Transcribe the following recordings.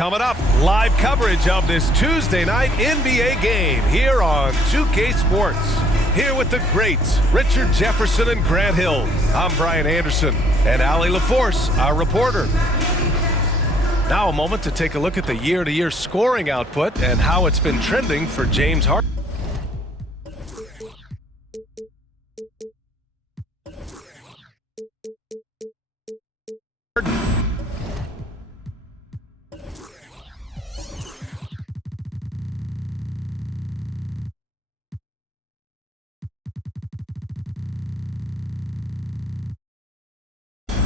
Coming up, live coverage of this Tuesday night NBA game here on 2K Sports. Here with the greats, Richard Jefferson and Grant Hill. I'm Brian Anderson, and Allie LaForce, our reporter. Now a moment to take a look at the year-to-year scoring output and how it's been trending for James Harden.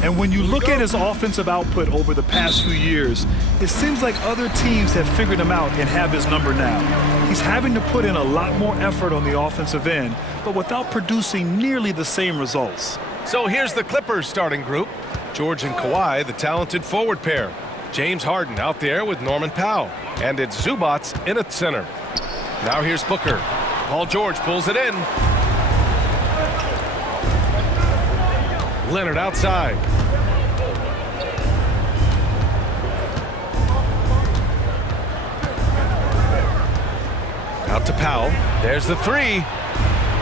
And when you look at his offensive output over the past few years, it seems like other teams have figured him out and have his number now. He's having to put in a lot more effort on the offensive end, but without producing nearly the same results. So here's the Clippers starting group. George and Kawhi, the talented forward pair. James Harden out there with Norman Powell. And it's Zubats in at center. Now here's Booker. Paul George pulls it in. Leonard outside. Out to Powell. There's the three.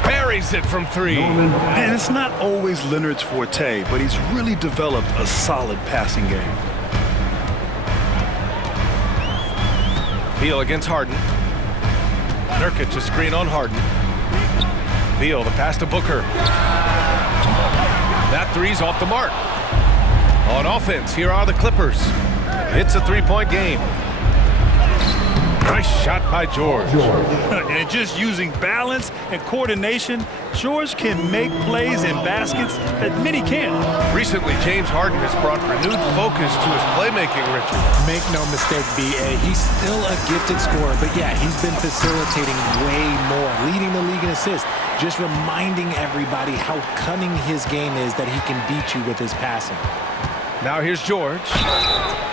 Buries it from three. And it's not always Leonard's forte, but he's really developed a solid passing game. Beal against Harden. Nurkic a screen on Harden. Beal the pass to Booker. That three's off the mark. On offense, here are the Clippers. It's a three-point game. Nice shot by George. And just using balance and coordination, George can make plays and baskets that many can't. Recently, James Harden has brought renewed focus to his playmaking, Richard. Make no mistake, B.A., he's still a gifted scorer, but yeah, he's been facilitating way more, leading the league in assists, just reminding everybody how cunning his game is that he can beat you with his passing. Now here's George,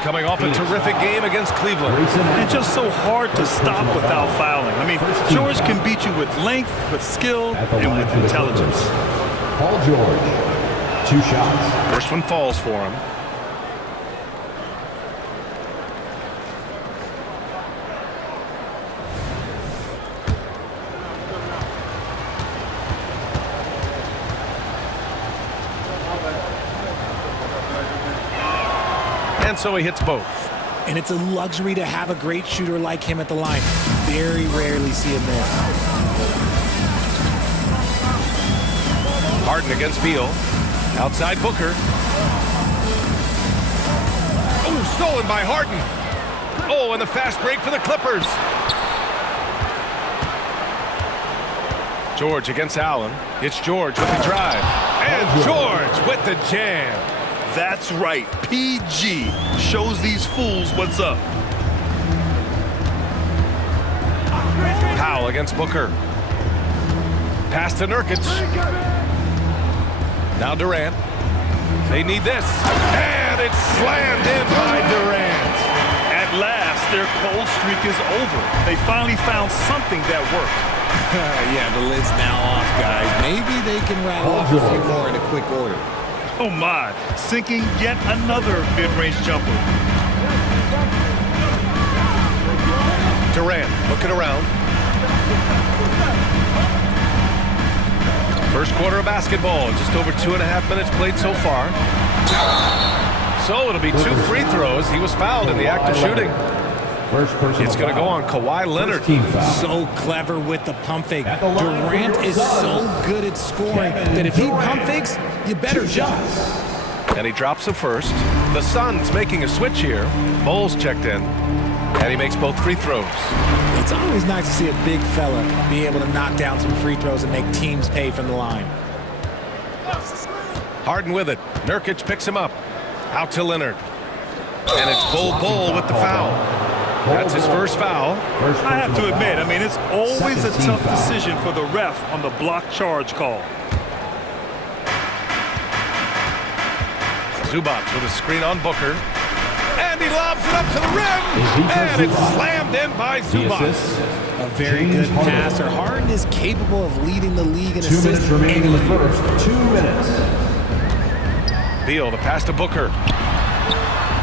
coming off a terrific game against Cleveland. And just so hard to stop without fouling. I mean, George can beat you with length, with skill, and with intelligence. Paul George, 2 shots. First one falls for him. And so he hits both. And it's a luxury to have a great shooter like him at the line. Very rarely see him miss. Harden against Beal. Outside Booker. Oh, stolen by Harden. Oh, and the fast break for the Clippers. George against Allen. It's George with the drive. And George with the jam. That's right. PG shows these fools what's up. Powell against Booker. Pass to Nurkic. Now Durant. They need this. And it's slammed in by Durant. At last, their cold streak is over. They finally found something that worked. Yeah, the lid's now off, guys. Maybe they can rattle off a few more in a quick order. Oh my, sinking yet another mid-range jumper. Durant looking around. First quarter of basketball, just over 2.5 minutes played so far. So it'll be 2 free throws. He was fouled in the act of shooting. It's going to go on Kawhi Leonard. So clever with the pump fake. Durant is so good at scoring that if he pump fakes, you better jump. And he drops the first. The Suns making a switch here. Bowles checked in. And he makes both free throws. It's always nice to see a big fella be able to knock down some free throws and make teams pay from the line. Harden with it. Nurkic picks him up. Out to Leonard. And it's Bull with the foul. That's his first foul. I have to admit, I mean, it's always a tough decision for the ref on the block charge call. Zubats with a screen on Booker. And he lobs it up to the rim. And it's slammed in by Zubats. A very good passer. Harden is capable of leading the league in assists. 2 minutes remaining in the first. 2 minutes. Beal, the pass to Booker.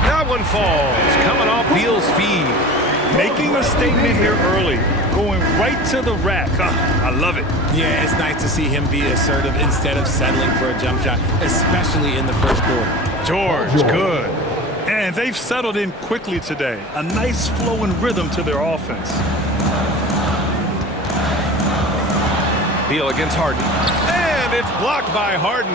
That one falls. Coming off Beal's feet. Making a statement here early, going right to the rack. I love it. Yeah, it's nice to see him be assertive instead of settling for a jump shot, especially in the first quarter. George, good. And they've settled in quickly today. A nice flowing rhythm to their offense. Beal against Harden. And it's blocked by Harden.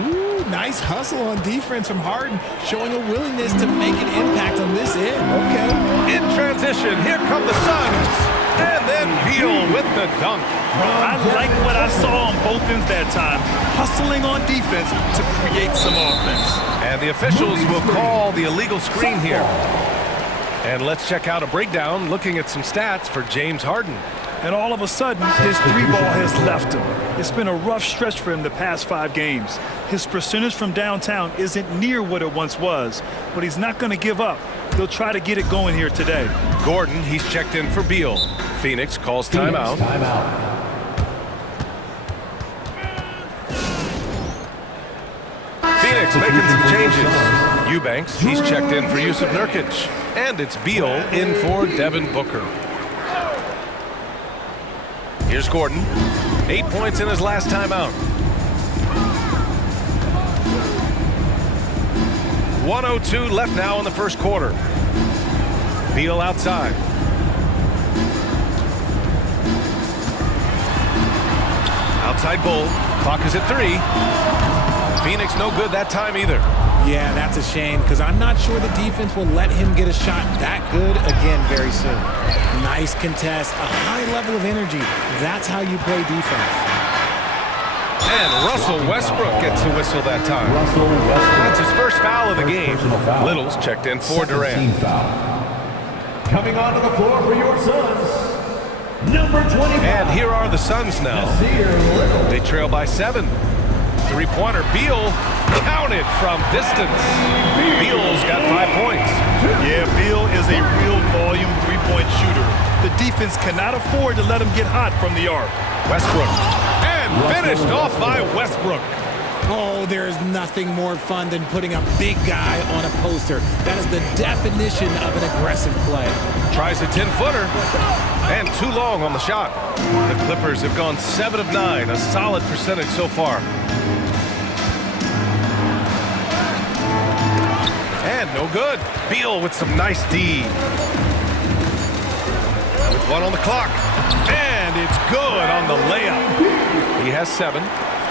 Ooh, nice hustle on defense from Harden, showing a willingness to make an impact on this end. Okay. In transition, here come the Suns. And then Beal with the dunk. I like what I saw on both ends that time. Hustling on defense to create some offense. And the officials will call the illegal screen here. And let's check out a breakdown looking at some stats for James Harden. And all of a sudden, his three ball has left him. It's been a rough stretch for him the past 5 games. His percentage from downtown isn't near what it once was, but he's not going to give up. He'll try to get it going here today. Gordon, he's checked in for Beal. Phoenix calls timeout. Phoenix making some changes. Eubanks, he's checked in for Yusuf Nurkic. And it's Beal in for Devin Booker. Here's Gordon. 8 points in his last timeout. 1:02 left now in the first quarter. Beal outside. Outside Bull. Clock is at 3. Phoenix no good that time either. Yeah, that's a shame because I'm not sure the defense will let him get a shot that good again very soon. Nice contest, a high level of energy. That's how you play defense. And Russell Westbrook gets the whistle that time. That's his first foul of the game. Little's checked in for Durant. Coming onto the floor for your Suns, number 25. And here are the Suns now. They trail by 7. Three-pointer, Beal counted from distance. Beal's got 5 points. Yeah, Beal is a real volume three-point shooter. The defense cannot afford to let him get hot from the arc. Westbrook. And finished off by Westbrook. Oh, there is nothing more fun than putting a big guy on a poster. That is the definition of an aggressive play. Tries a 10-footer. And too long on the shot. The Clippers have gone 7 of 9, a solid percentage so far. And no good. Beal with some nice D. With 1 on the clock. And it's good on the layup. He has 7.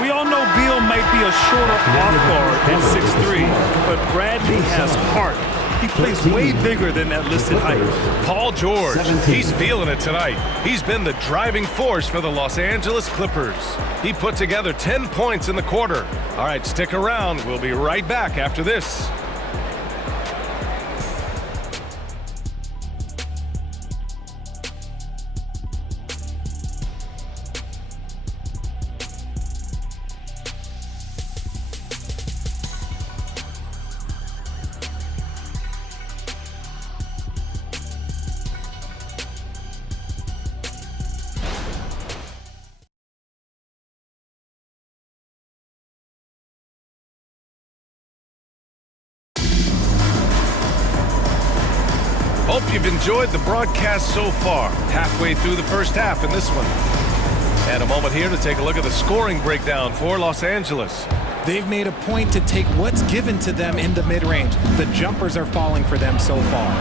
We all know Beal might be a shorter off guard at 6'3", but Bradley has heart. He plays way bigger than that listed height. Paul George, he's feeling it tonight. He's been the driving force for the Los Angeles Clippers. He put together 10 points in the quarter. All right, stick around. We'll be right back after this. Hope you've enjoyed the broadcast so far. Halfway through the first half in this one. And a moment here to take a look at the scoring breakdown for Los Angeles. They've made a point to take what's given to them in the mid-range. The jumpers are falling for them so far.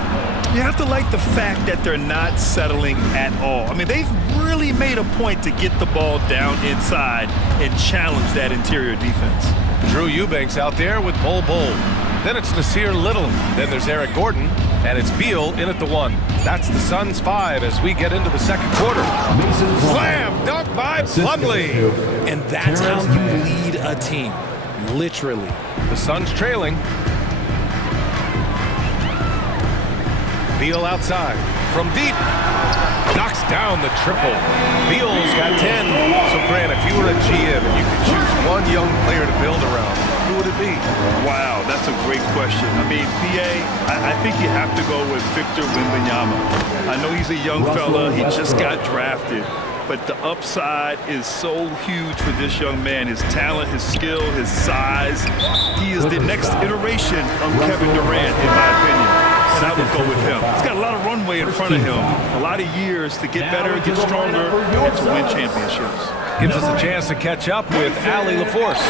You have to like the fact that they're not settling at all. I mean, they've really made a point to get the ball down inside and challenge that interior defense. Drew Eubanks out there with Bol Bol. Then it's Nasir Little. Then there's Eric Gordon. And it's Beal in at the 1. That's the Suns 5 as we get into the second quarter. Slam dunk by Plumlee. And that's how you lead a team. Literally. The Suns trailing. Beal outside. From deep. Knocks down the triple. Beal's got 10. So, Grant, if you were a GM and you could choose one young player to build around, who would it be? Wow, that's a great question. I mean, I think you have to go with Victor Wembanyama. I know he's a young fella. He just got drafted. But the upside is so huge for this young man. His talent, his skill, his size. He is the next iteration of Kevin Durant, in my opinion. And I would go with him. He's got a lot of runway in front of him, a lot of years to get better, get stronger, and to win championships. Gives us a chance to catch up with Allie LaForce.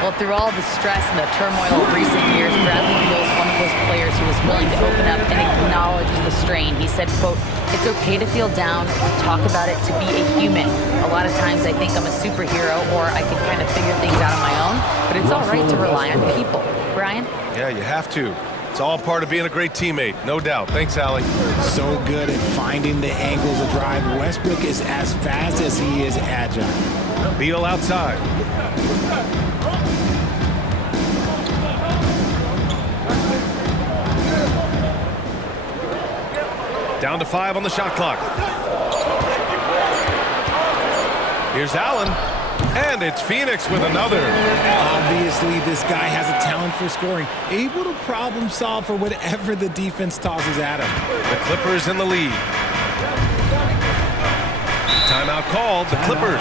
Well, through all the stress and the turmoil of recent years, Bradley Beal is one of those players who was willing to open up and acknowledge the strain. He said, quote, "It's okay to feel down, to talk about it, to be a human. A lot of times I think I'm a superhero or I can kind of figure things out on my own, but it's all right to rely on people." Brian? Yeah, you have to. It's all part of being a great teammate, no doubt. Thanks, Allie. So good at finding the angles of drive. Westbrook is as fast as he is agile. Beal outside. Down to 5 on the shot clock. Here's Allen. And it's Phoenix with another. Obviously, this guy has a talent for scoring, able to problem solve for whatever the defense tosses at him. The Clippers in the lead. Timeout called, the Clippers.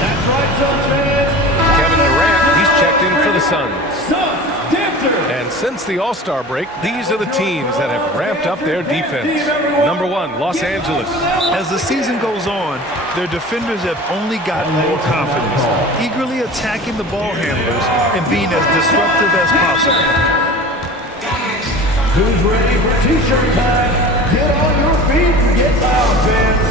That's right, Suns fans. Kevin Durant, he's checked in for the Suns. Suns Dancer. And since the All-Star break, these are the teams that have ramped up their defense. Number 1, Los Angeles. As the season goes on, their defenders have only gotten more confidence, eagerly attacking the ball handlers and being as disruptive as possible. Who's ready for t-shirt time? Get on your feet and get loud, fans.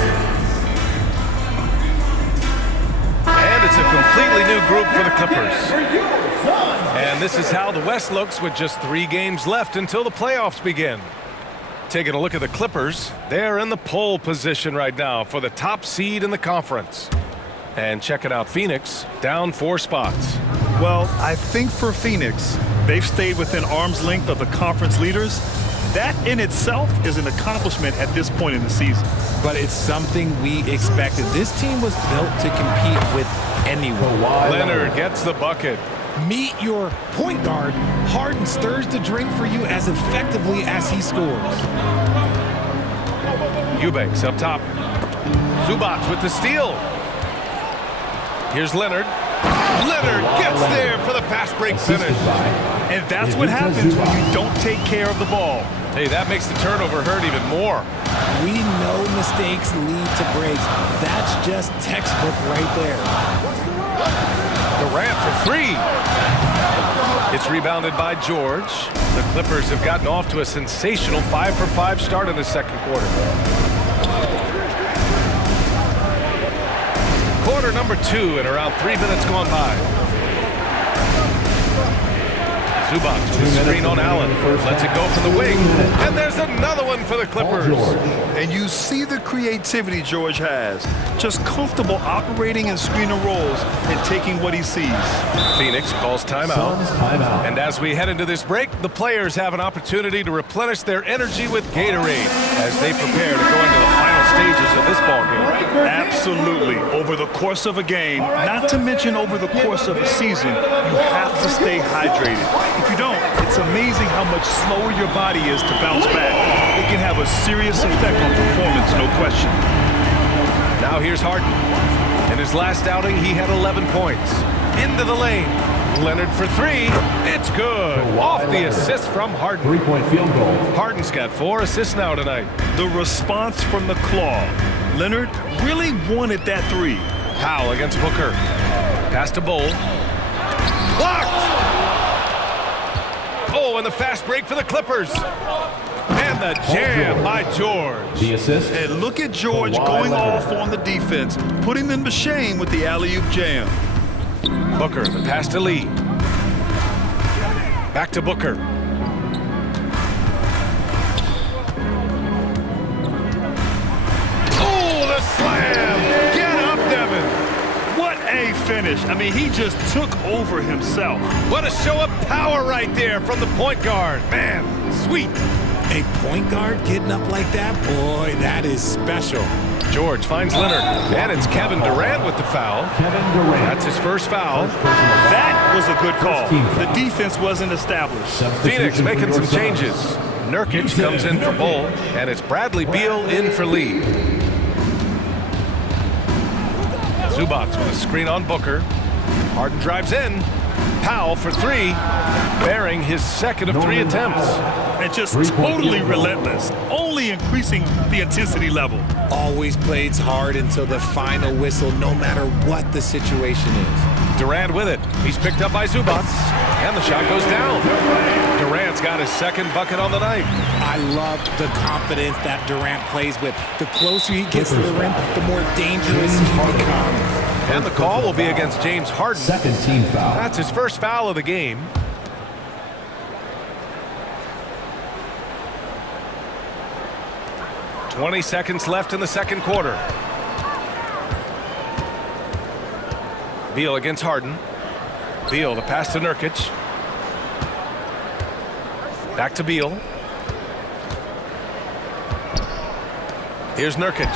And it's a completely new group for the Clippers. For your Suns. And this is how the West looks with just 3 games left until the playoffs begin. Taking a look at the Clippers, they're in the pole position right now for the top seed in the conference. And checking out Phoenix, down 4 spots. Well, I think for Phoenix, they've stayed within arm's length of the conference leaders. That in itself is an accomplishment at this point in the season. But it's something we expected. This team was built to compete with anyone. Leonard gets the bucket. Meet your point guard. Harden stirs the drink for you as effectively as he scores. Eubanks up top. Zubac with the steal. Here's Leonard. Leonard gets there for the fast break finish. And that's what happens when you don't take care of the ball. Hey, that makes the turnover hurt even more. We know mistakes lead to breaks. That's just textbook right there. Durant for 3. It's rebounded by George. The Clippers have gotten off to a sensational 5-for-5 start in the second quarter. Quarter number 2 and around 3 minutes gone by. Zubac with a screen on Allen. Lets it go from the wing. And there's another one for the Clippers. And you see the creativity George has. Just comfortable operating in screen and rolls and taking what he sees. Phoenix calls timeout. And as we head into this break, the players have an opportunity to replenish their energy with Gatorade as they prepare to go into the final stages of this ballgame. Absolutely. Over the course of a game, not to mention over the course of a season, you have to stay hydrated. If you don't, it's amazing how much slower your body is to bounce back. It can have a serious effect on performance, no question. Now here's Harden. In his last outing, he had 11 points. Into the lane. Leonard for 3. It's good. Off the assist from Harden. 3-point field goal. Harden's got 4 assists now tonight. The response from the claw. Leonard really wanted that 3. Powell against Booker. Pass to Bull. Blocked! Oh, and the fast break for the Clippers. And the jam by George. The assist. And look at George going off on the defense, putting them to shame with the alley-oop jam. Booker, the pass to Lee. Back to Booker. Oh, the slam! Get up, Devin! What a finish. I mean, he just took over himself. What a show of power right there from the point guard. Man, sweet. A point guard getting up like that? Boy, that is special. George finds Leonard, and it's Kevin Durant with the foul. Kevin Durant. That's his first foul. That was a good call. The defense wasn't established. Phoenix making some changes. Nurkic comes in for Bull, and it's Bradley Beal in for Lee. Zubac with a screen on Booker. Harden drives in. Powell for three, bearing his second of 3 attempts. And just totally relentless, only increasing the intensity level. Always plays hard until the final whistle, no matter what the situation is. Durant with it. He's picked up by Zubac, and the shot goes down. Durant's got his second bucket on the night. I love the confidence that Durant plays with. The closer he gets to the rim, the more dangerous he becomes. And the call will be against James Harden. Second team foul. That's his first foul of the game. "20 seconds left in the second quarter. Beal against Harden. Beal, the pass to Nurkic. Back to Beal. Here's Nurkic.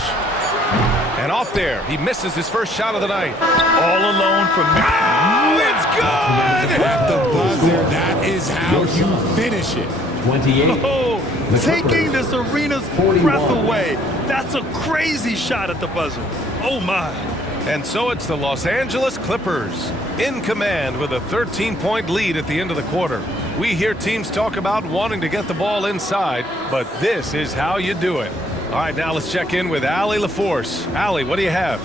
And off there. He misses his first shot of the night. All alone from me. Oh, it's good! At the buzzer, that is how you finish it. 28. Oh, The taking Clippers. this arena's 41. breath away. That's a crazy shot at the buzzer. Oh, my. And so it's the Los Angeles Clippers in command with a 13-point lead at the end of the quarter. We hear teams talk about wanting to get the ball inside, but this is how you do it. All right, now let's check in with Allie LaForce. Allie, what do you have?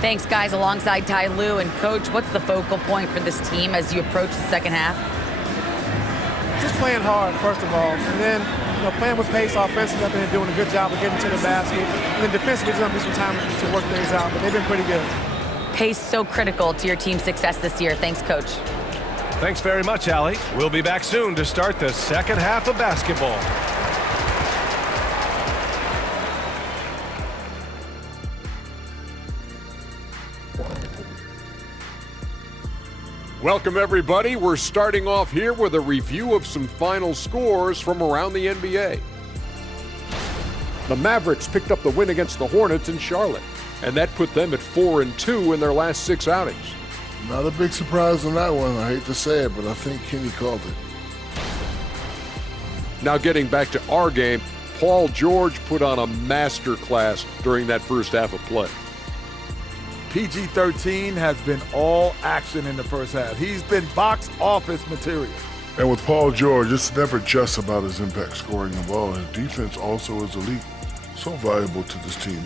Thanks, guys, alongside Ty Lue. And, Coach, what's the focal point for this team as you approach the second half? Just playing hard, first of all, and then playing with pace offensively. I think they're doing a good job of getting to the basket. And then defensively, there's going to be some time to work things out, but they've been pretty good. Pace so critical to your team's success this year. Thanks, Coach. Thanks very much, Allie. We'll be back soon to start the second half of basketball. Welcome, everybody. We're starting off here with a review of some final scores from around the NBA. The Mavericks picked up the win against the Hornets in Charlotte, and that put them at 4-2 in their last 6 outings. Not a big surprise on that one. I hate to say it, but I think Kenny called it. Now getting back to our game, Paul George put on a master class during that first half of play. PG-13 has been all action in the first half. He's been box office material. And with Paul George, it's never just about his impact scoring the ball. His defense also is elite. So valuable to this team.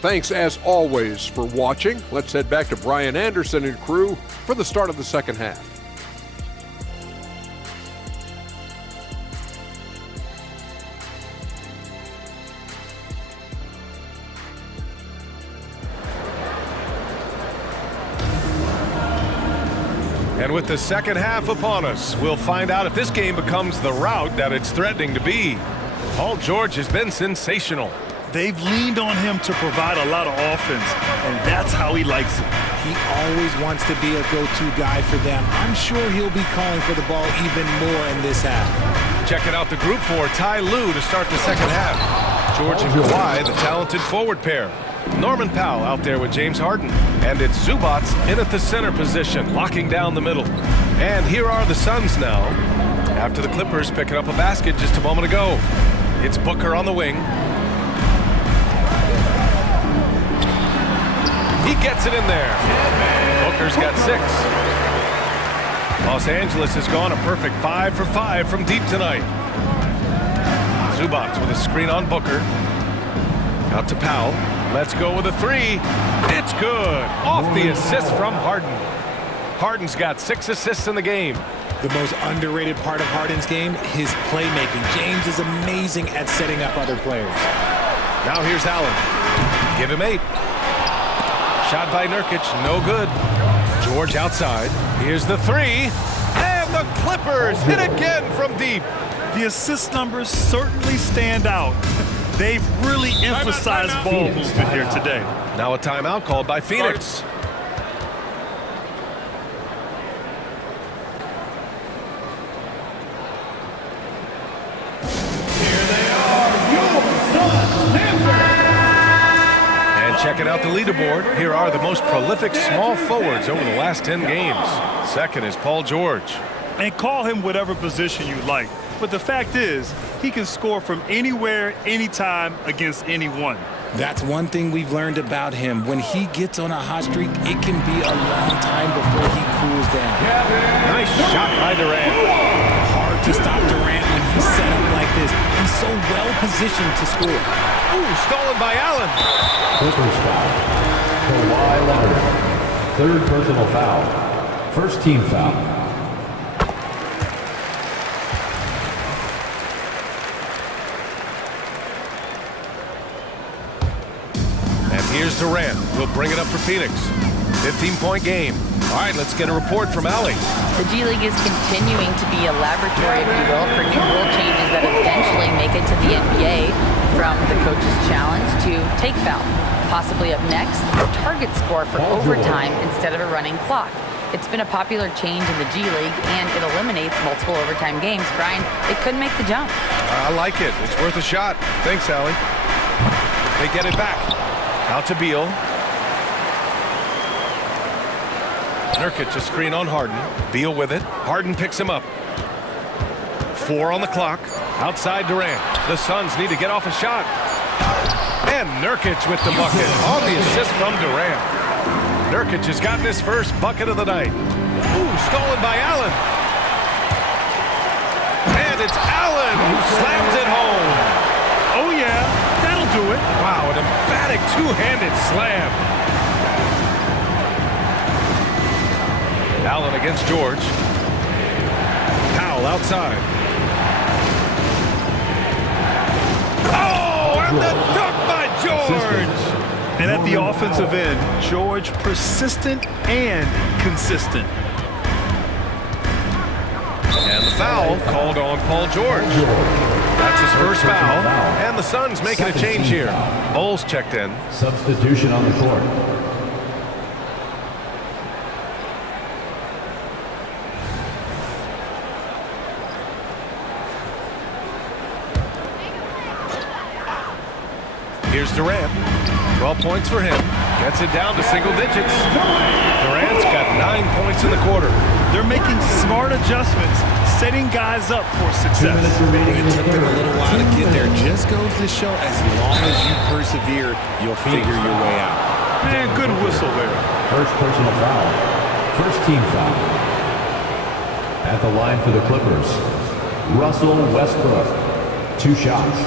Thanks, as always, for watching. Let's head back to Brian Anderson and crew for the start of the second half. And with the second half upon us, we'll find out if this game becomes the rout that it's threatening to be. Paul George has been sensational. They've leaned on him to provide a lot of offense, and that's how he likes it. He always wants to be a go-to guy for them. I'm sure he'll be calling for the ball even more in this half. Checking out the group for Ty Lue to start the second half. George and Kawhi, the talented forward pair. Norman Powell out there with James Harden. And it's Zubac in at the center position, locking down the middle. And here are the Suns now, after the Clippers picking up a basket just a moment ago. It's Booker on the wing. He gets it in there. Booker's got 6. Los Angeles has gone a perfect 5 for 5 from deep tonight. Zubac with a screen on Booker. Out to Powell. Let's go with a 3. It's good. Off the assist from Harden. Harden's got 6 assists in the game. The most underrated part of Harden's game, his playmaking. James is amazing at setting up other players. Now here's Allen. Give him 8. Shot by Nurkic, no good. George outside. Here's the 3. And the Clippers hit again from deep. The assist numbers certainly stand out. They've really emphasized ball movement here today. Now a timeout called by Phoenix. And checking out the leaderboard, here are the most prolific small forwards over the last 10 games. Second is Paul George. And call him whatever position you like. But the fact is, he can score from anywhere, anytime, against anyone. That's one thing we've learned about him. When he gets on a hot streak, it can be a long time before he cools down. Nice shot by Durant. Hard to stop Durant when he's set up like this. He's so well positioned to score. Ooh, stolen by Allen. Clippers foul. Kawhi Leonard. Third personal foul. First team foul. And here's Durant. We'll bring it up for Phoenix. 15-point game. All right, let's get a report from Allie. The G League is continuing to be a laboratory, if you will, for new rule changes that eventually make it to the NBA, from the coach's challenge to take foul. Possibly up next, a target score for overtime instead of a running clock. It's been a popular change in the G League, and it eliminates multiple overtime games. Brian, it could make the jump. I like it. It's worth a shot. Thanks, Allie. They get it back. Out to Beal. Nurkic, a screen on Harden. Beal with it. Harden picks him up. 4 on the clock. Outside Durant. The Suns need to get off a shot. And Nurkic with the bucket on the assist from Durant. Nurkic has gotten his first bucket of the night. Ooh, stolen by Allen. And it's Allen who slams it home. Oh, yeah, that'll do it. Wow, an emphatic two-handed slam. Allen against George. Powell outside. Oh, and the dunk by George. And at the offensive end, George persistent and consistent. And the foul called on Paul George. That's his first foul. And the Suns making a change here. Bowles checked in. Substitution on the court. Here's Durant. 12 points for him. Gets it down to single digits. Durant's got 9 points in the quarter. They're making smart adjustments, setting guys up for success. It took them a little while to get there. Just goes to show, as long as you persevere, you'll figure your way out. Man, good whistle there. First personal foul. First team foul. At the line for the Clippers, Russell Westbrook. 2 shots.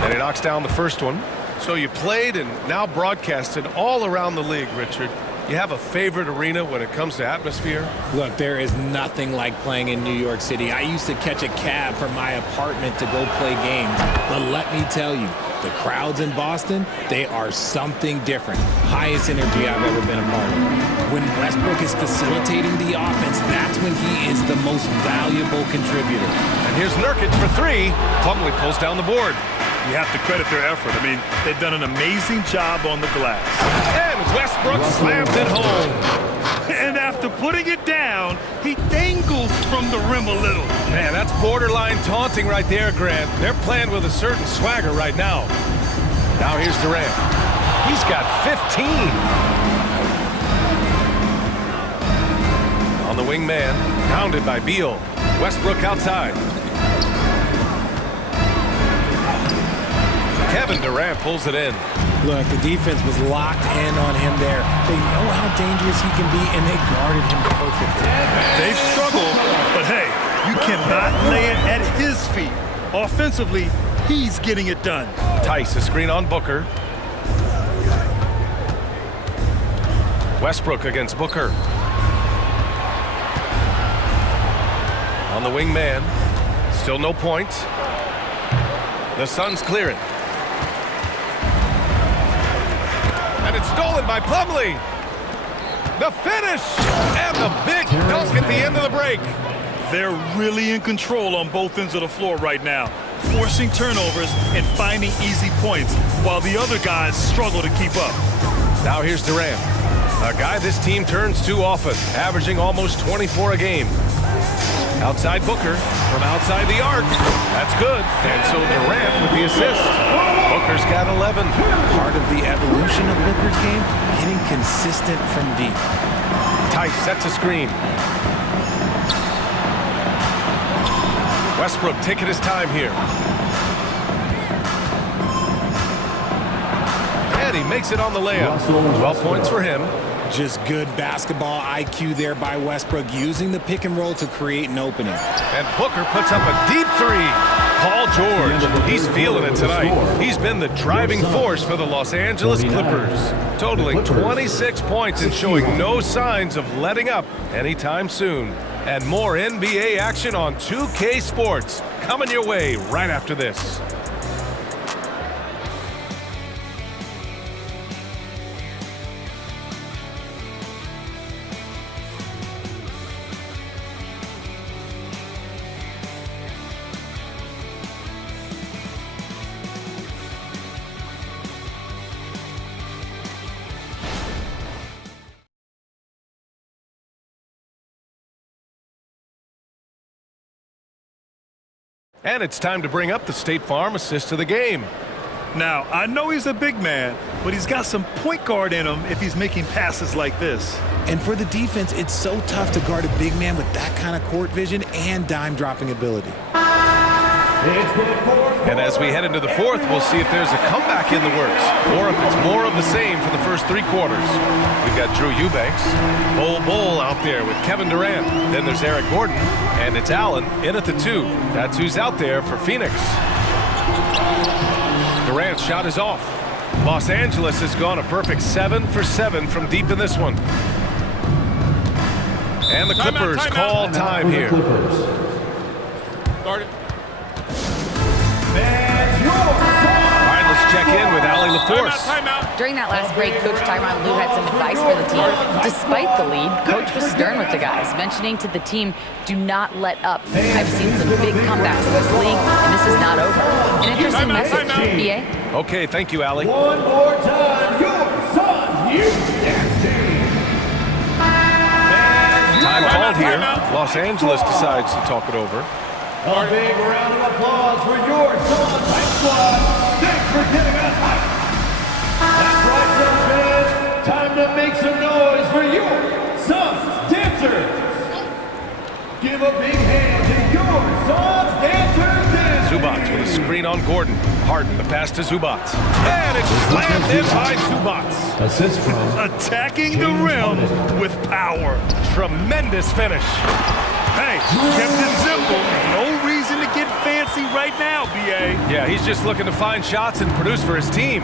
And he knocks down the first one. So you played and now broadcasted all around the league, Richard. You have a favorite arena when it comes to atmosphere? Look, there is nothing like playing in New York City. I used to catch a cab from my apartment to go play games. But let me tell you, the crowds in Boston, they are something different. Highest energy I've ever been a part of. When Westbrook is facilitating the offense, that's when he is the most valuable contributor. And here's Nurkic for 3. Plumlee pulls down the board. You have to credit their effort. I mean, they've done an amazing job on the glass. And Westbrook slams it home. And after putting it down, he dangles from the rim a little. Man, that's borderline taunting right there, Grant. They're playing with a certain swagger right now. Now here's Durant. He's got 15. On the wing man, pounded by Beal. Westbrook outside. Kevin Durant pulls it in. Look, the defense was locked in on him there. They know how dangerous he can be, and they guarded him perfectly. They've struggled, but hey, you cannot lay it at his feet. Offensively, he's getting it done. Tice, a screen on Booker. Westbrook against Booker. On the wing man. Still no points. The Suns clear it. And it's stolen by Plumlee. The finish and the big dunk at the end of the break. They're really in control on both ends of the floor right now, forcing turnovers and finding easy points while the other guys struggle to keep up. Now here's Durant, a guy this team turns to often, averaging almost 24 a game. Outside Booker from outside the arc. That's good. And so Durant with the assist. Booker's got 11. Part of the evolution of Booker's game, hitting consistent from deep. Tice sets a screen. Westbrook taking his time here. And he makes it on the layup. 12 points for him. Just good basketball IQ there by Westbrook, using the pick and roll to create an opening. And Booker puts up a deep three. Paul George, he's feeling it tonight. He's been the driving force for the Los Angeles Clippers, totaling 26 points and showing no signs of letting up anytime soon. And more NBA action on 2K Sports coming your way right after this. And it's time to bring up the State Farm assist of the game. Now, I know he's a big man, but he's got some point guard in him if he's making passes like this. And for the defense, it's so tough to guard a big man with that kind of court vision and dime-dropping ability. And as we head into the fourth, we'll see if there's a comeback in the works or if it's more of the same for the first 3 quarters. We've got Drew Eubanks, Bull out there with Kevin Durant. Then there's Eric Gordon, and it's Allen in at the 2. That's who's out there for Phoenix. Durant's shot is off. Los Angeles has gone a perfect 7 for 7 from deep in this one. And the Clippers call time here. Guard it. All right, let's check in with Allie LaForce. During that last break, Coach Tyronn Lue had some advice for the team. Despite the lead, Coach was stern with the guys, mentioning to the team, do not let up. I've seen some big comebacks in this league, and this is not over. An interesting message, BA. Okay, thank you, Allie. One more time, your son, you Time called here. Los Angeles decides to talk it over. A big round of applause for your son, Hype Squad. Thanks for giving us hype. That's right, Suns fans. Time to make some noise for your Suns dancers. Give a big hand to your Suns dancers. Zubac with a screen on Gordon. Harden, the pass to Zubac. And it's slammed in by Zubac. Assist from Attacking the rim with power. Tremendous finish. Hey, kept it simple. No reason to get fancy right now, BA. Yeah, he's just looking to find shots and produce for his team.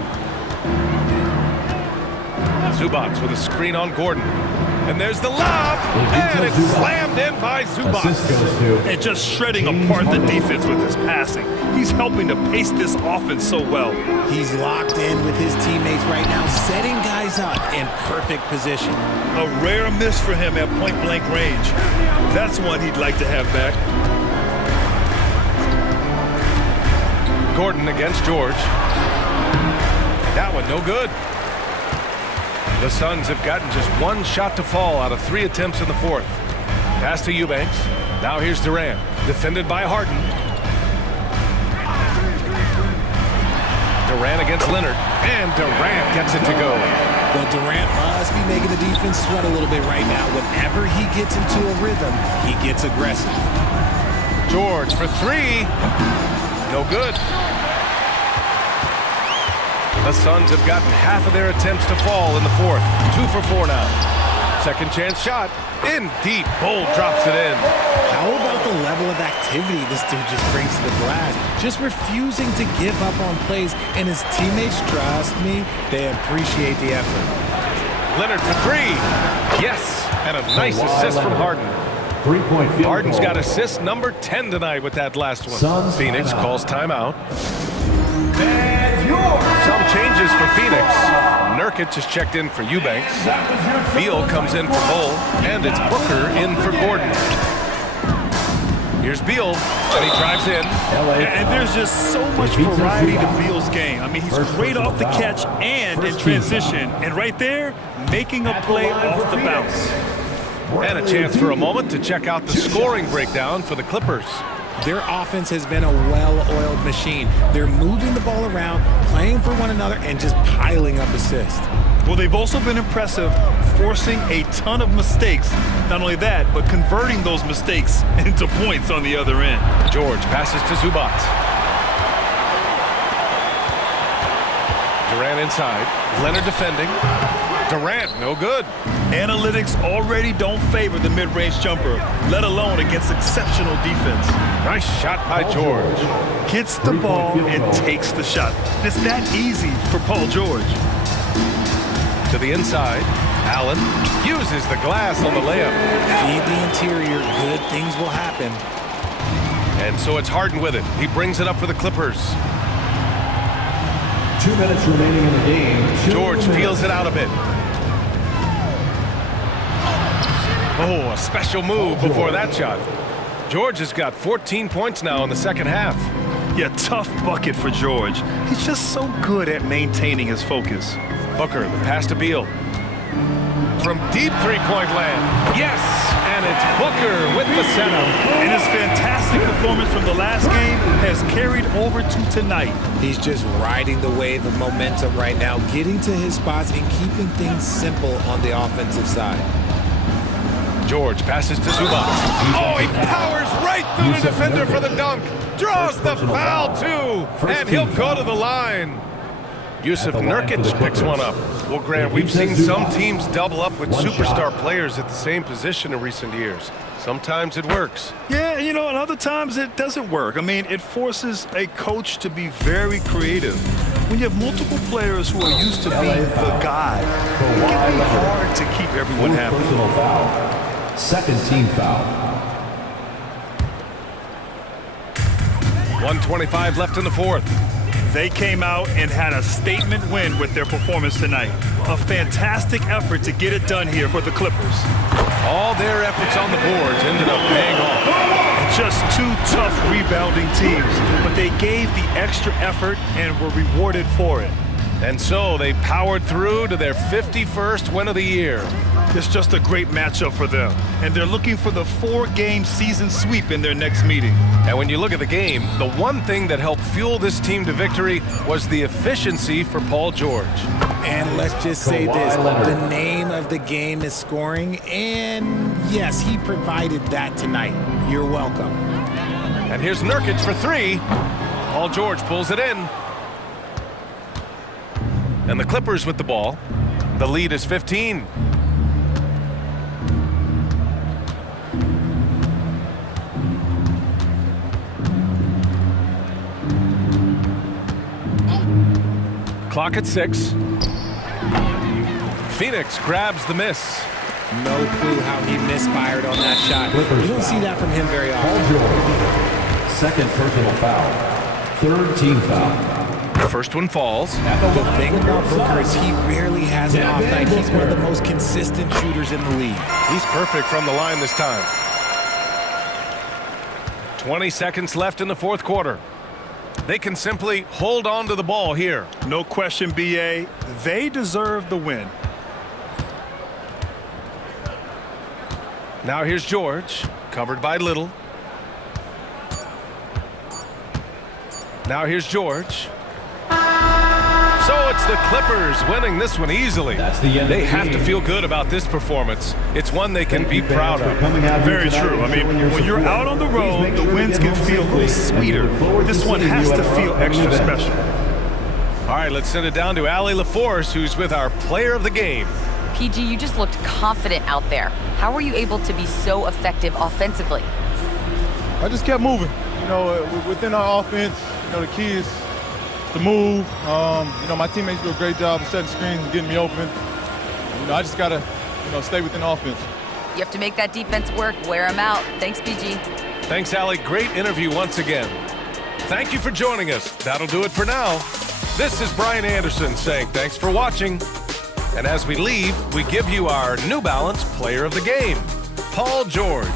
Zubac with a screen on Gordon. And there's the lob, and it's slammed in by Zubac. assist goes to And just shredding apart the defense with his passing. He's helping to pace this offense so well. He's locked in with his teammates right now, setting guys up in perfect position. A rare miss for him at point-blank range. That's one he'd like to have back. Gordon against George. That one no good. The Suns have gotten just 1 shot to fall out of 3 attempts in the fourth. Pass to Eubanks. Now here's Durant, defended by Harden. Durant against Leonard, and Durant gets it to go. Well, Durant must be making the defense sweat a little bit right now. Whenever he gets into a rhythm, he gets aggressive. George for 3. No good. The Suns have gotten half of their attempts to fall in the fourth. 2 for 4 now. Second chance shot. In deep. Bull drops it in. How about the level of activity this dude just brings to the glass? Just refusing to give up on plays, and his teammates, trust me, they appreciate the effort. Leonard for 3. Yes. And a nice assist from Harden. 3-point field Harden's goal. got assist number 10 tonight with that last one. Suns Phoenix timeout. calls timeout. And your Some changes for Phoenix. Nurkic is checked in for Eubanks. Beal comes in for Bull, and it's Booker in for Gordon. Here's Beal, and he drives in. And there's just so much variety to Beal's game. I mean, he's great off the catch and in transition. And right there, making a play off the bounce. And a chance for a moment to check out the scoring breakdown for the Clippers. Their offense has been a well-oiled machine. They're moving the ball around, playing for one another, and just piling up assists. Well, they've also been impressive, forcing a ton of mistakes. Not only that, but converting those mistakes into points on the other end. George passes to Zubac. Durant inside. Leonard defending. Durant, no good. Analytics already don't favor the mid-range jumper, let alone against exceptional defense. Nice shot by George. Gets the ball and takes the shot. It's that easy for Paul George. To the inside. Allen uses the glass on the layup. Feed the interior, good things will happen. And so it's Harden with it. He brings it up for the Clippers. 2 minutes remaining in the game. George feels it out a bit. Oh, a special move before that shot. George has got 14 points now in the second half. Yeah, tough bucket for George. He's just so good at maintaining his focus. Booker, the pass to Beal. From deep three-point land. Yes! And it's Booker with the setup. And his fantastic performance from the last game has carried over to tonight. He's just riding the wave of momentum right now, getting to his spots and keeping things simple on the offensive side. George passes to Zubac. Oh, he powers right through the defender for the dunk. Draws the foul, too. And he'll go to the line. Yusuf Nurkic picks one up. Well, Grant, we've seen some teams double up with superstar players at the same position in recent years. Sometimes it works. Yeah, you know, and other times it doesn't work. I mean, it forces a coach to be very creative. When you have multiple players who are used to being the guy, it can be hard to keep everyone happy. Personal foul. Second team foul. 1:25 left in the fourth. They came out and had a statement win with their performance tonight. A fantastic effort to get it done here for the Clippers. All their efforts on the boards ended up paying off. Just two tough rebounding teams, but they gave the extra effort and were rewarded for it. And so they powered through to their 51st win of the year. It's just a great matchup for them, and they're looking for the 4-game season sweep in their next meeting. And when you look at the game, the one thing that helped fuel this team to victory was the efficiency for Paul George. And let's just say this, the name of the game is scoring, and yes, he provided that tonight. You're welcome. And here's Nurkic for three. Paul George pulls it in. And the Clippers with the ball. The lead is 15. Clock at 6. Phoenix grabs the miss. No clue how he misfired on that shot. You don't see that from him very often. Paul George. Second personal foul. Third team foul. First one falls. The thing about Booker is he rarely has an off night. He's one of the most consistent shooters in the league. He's perfect from the line this time. 20 seconds left in the fourth quarter. They can simply hold on to the ball here. No question, B.A. They deserve the win. Now here's George, covered by Little. Now here's George. So it's the Clippers winning this one easily. They have to feel good about this performance. It's one they can be proud of. Very true. I mean, when you're out on the road, the wins can feel a little sweeter. This one has to feel extra special. All right, let's send it down to Allie LaForce, who's with our player of the game. PG, you just looked confident out there. How were you able to be so effective offensively? I just kept moving. You know, within our offense, you know, the key is to move. You know, my teammates do a great job of setting screens and getting me open. You know, I just gotta, you know, stay within offense. You have to make that defense work. Wear them out. Thanks, PG. Thanks, Allie. Great interview once again. Thank you for joining us. That'll do it for now. This is Brian Anderson saying thanks for watching. And as we leave, we give you our New Balance Player of the Game, Paul George.